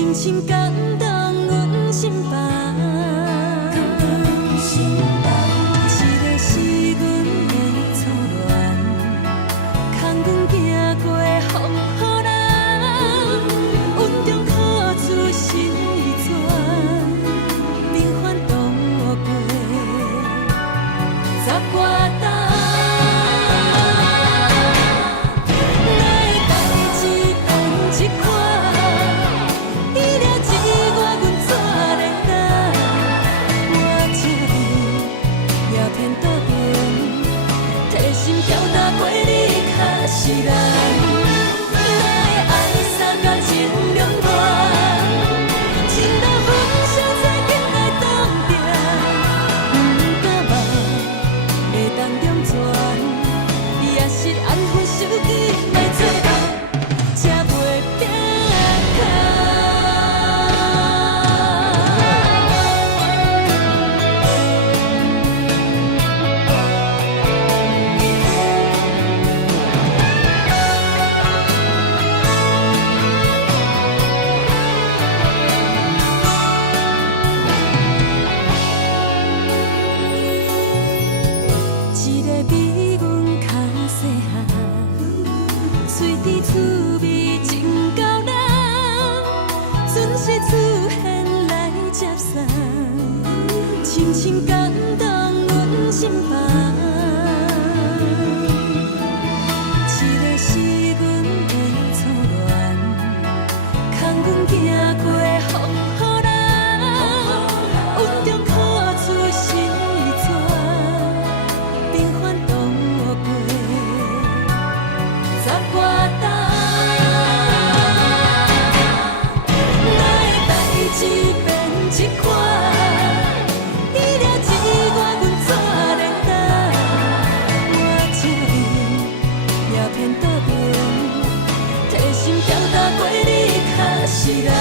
深深感动阮心房。一个是阮的初恋，空阮行过风雨人，云中吐出心酸，平凡度过十外冬。是人，哪会爱相甲情两断？情若分享才紧来当定，不敢望，袂当中全，也是安分守己，莫做梦，才袂变空。深深感动阮心房，一个是阮的初恋，空阮行过风雨人，云中吐出心酸，平凡度过十外冬，哪会代志变这款？是人。